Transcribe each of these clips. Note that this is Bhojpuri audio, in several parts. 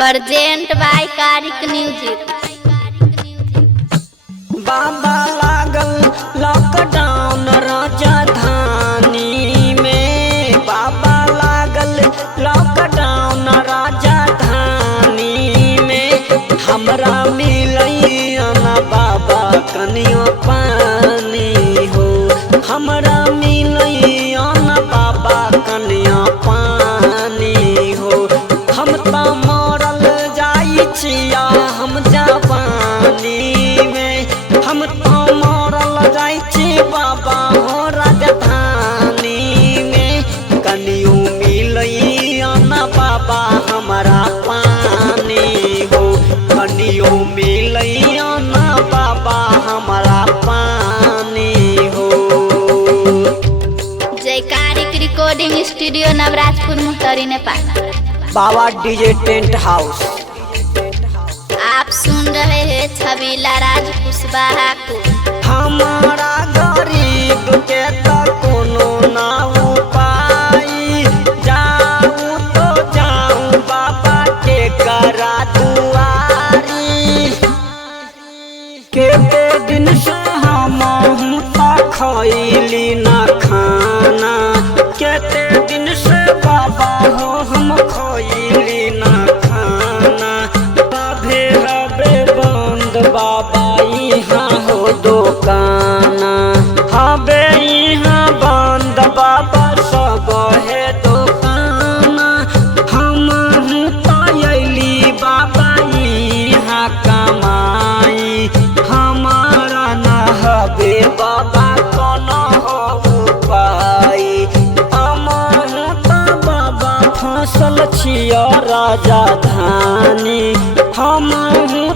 Present by Karik music. बाबा लागल लॉकडाउन राजधानी में, बाबा लागल लॉकडाउन राजधानी में। हमरा मिलैया ना बाबा कनियो पानी हो, हमरा मिलैया ना बाबा कनियो पानी हो। हम तो मरल जाई छिया हम जापानी में, हम तो मरल जाई छी बाबा हो राजधानी में। कनियो मिलैया ना बाबा हमारा पानी हो, कनियो मिलैया ना बाबा हमारा पानी हो। जय कारिक रिकॉर्डिंग स्टूडियो नवराजपुर मुहतरी नेपाल। बाबा डीजे टेंट हाउस। आप सुन रहे हैं छबीला राज कुशवाहा को। हमारा गरीब के तो कोनो ना उपाय, जाऊं तो जाऊं बाबा के करा दुआरी। केते दिन से हम तो खैली ना खाना, केते दिन से बाबा हो हम खैली ना खाना। तभे हबे बंद बाबा यहाँ हो दुकाना, हबे यहाँ बंद बाबा सब है दुकाना। हम तो अली बाबा यहाँ कमाई, हमारा न हबे बाबा कोनो हो उपाय। हम तो बाबा फसल छिया राजधानी, हम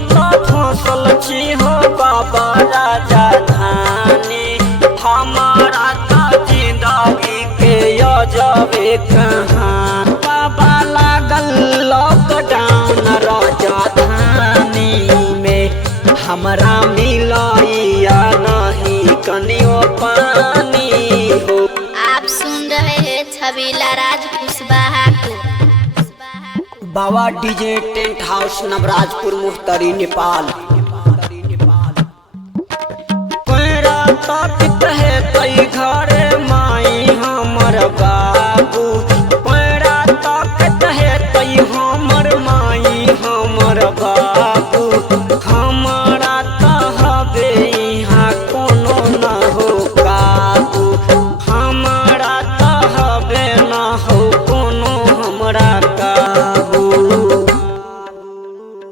तो फसल छी हो बाबा राजधानी। हमारा तो जिंदगी के अजबे कहाँ, बाबा लागल लॉकडाउन राजधानी में। हमरा मिलैया नहीं कनियो पानी हो। आप सुन रहे हैं छबीला राज कुशवाहा को। Baba DJ tent house Navrajpur Muhatri Nepal. पैरा तक है तई घरे माई हमर बाबू, पैरा तक है तई हमर माई हमर बाबू। हमारा तो हबे यहाँ कोनो न हो काबू, हमारा तो हबे न हो कोनो हमरा काबू।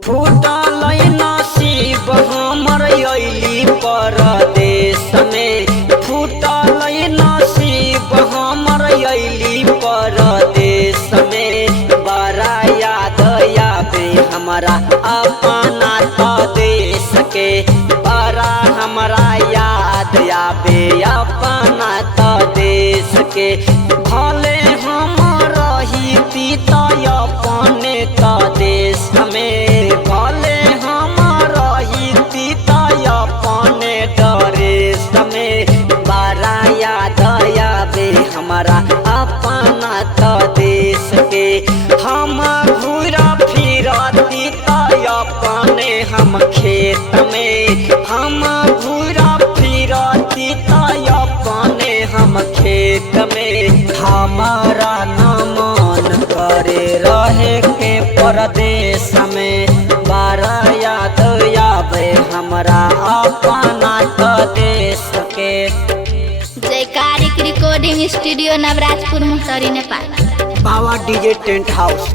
फूटल नसीब हमर अइली परदेश में, फूटल नसीब हमर अइली परदेश में। बड़ा याद आवे हमारा अपना तो देश के, बड़ा हमरा याद आवे अपना तो देश के। भले हम रही तो अपने तो देश में, भले हम रही तो अपने देश में। बड़ा याद आवे हमारा अपना तो देश के। हम घूरा फिरती तो अपने हम खेत में, हम घूरा फिरती तो अपने हम खेत में। हमारा न मन करे रहे के परदेश में, बड़ा याद आवे हमरा अपना तो देश के। जय कारिक रिकॉर्डिंग स्टूडियो नवराजपुर मुहतरी नेपाल। बाबा डीजे टेंट हाउस।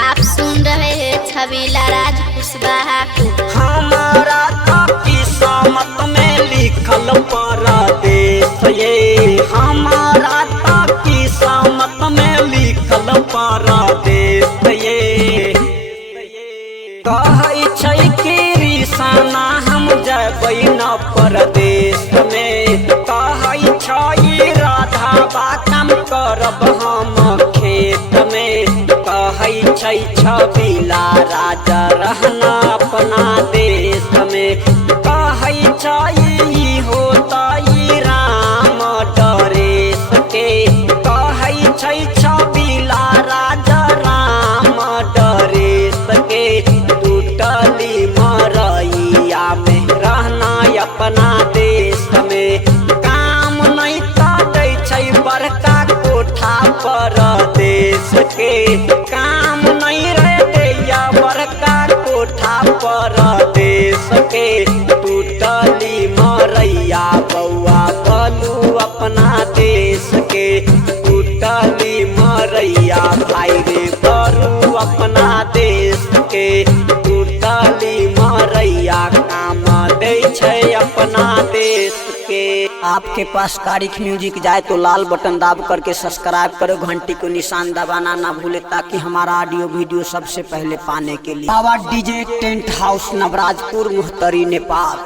आप सुन रहे हैं छबीला राज कुशवाहा को। हमारा तो किस्मत में लिखल परदेश ये, हमारा तो किस्मत में लिखल परदेश ये। कहै छै कि रिसाना हम जबै न परदेश में, कहै छै राधा बा काम करब हम खेत में। कहै छै छबीला राजा रहना अपना देश में, कहै छै होता राम डरेश के। कहै छै छबीला राजा राम डरेश अपना देश में। काम नहीं दै छै बड़का कोठा पर देश के, काम नहीं रे दैया बड़का कोठा पर देश के। टूटली मरैया बउआ बोलू अपना देश के, टूटली मरैया भाई रे बोलू अपना देश के। टूटली मरैया काम दै छै अपना देश के। आपके पास तारीख म्यूजिक जाए तो लाल बटन दाब करके सब्सक्राइब करो, घंटी को निशान दबाना ना भूले ताकि हमारा ऑडियो वीडियो सबसे पहले पाने के लिए। Baba DJ tent house Navrajpur Muhatri Nepal.